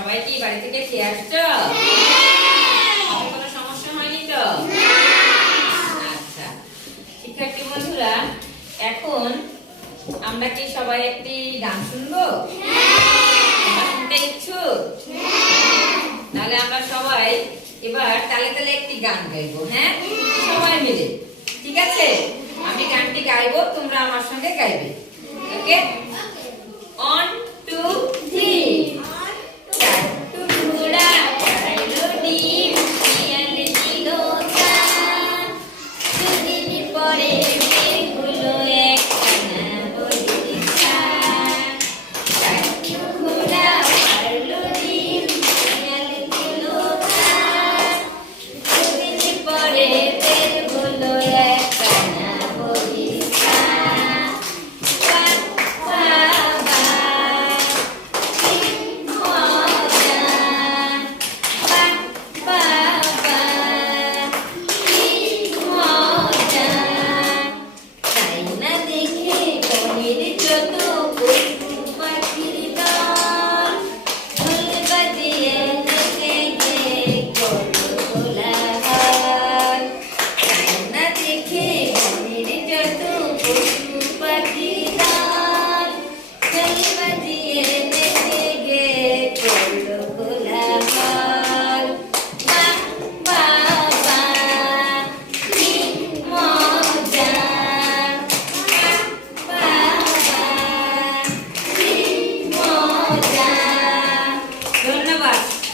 সবাই কি বাড়ি থেকে খেয়ে আসছো? হ্যাঁ। কোনো সমস্যা হয়নি তো? আচ্ছা। শিক্ষার্থী বন্ধুরা এখন আমরা কি সবাই একটি গান শুনব? হ্যাঁ। শুনতে ইচ্ছুক? হ্যাঁ। তাহলে আমরা সবাই এবার তালে তালে একটি গান গাইবো হ্যাঁ। সবাই মিলে। ঠিক আছে? আমি গানটি গাইবো তোমরা আমার সঙ্গে গাইবে। ওকে?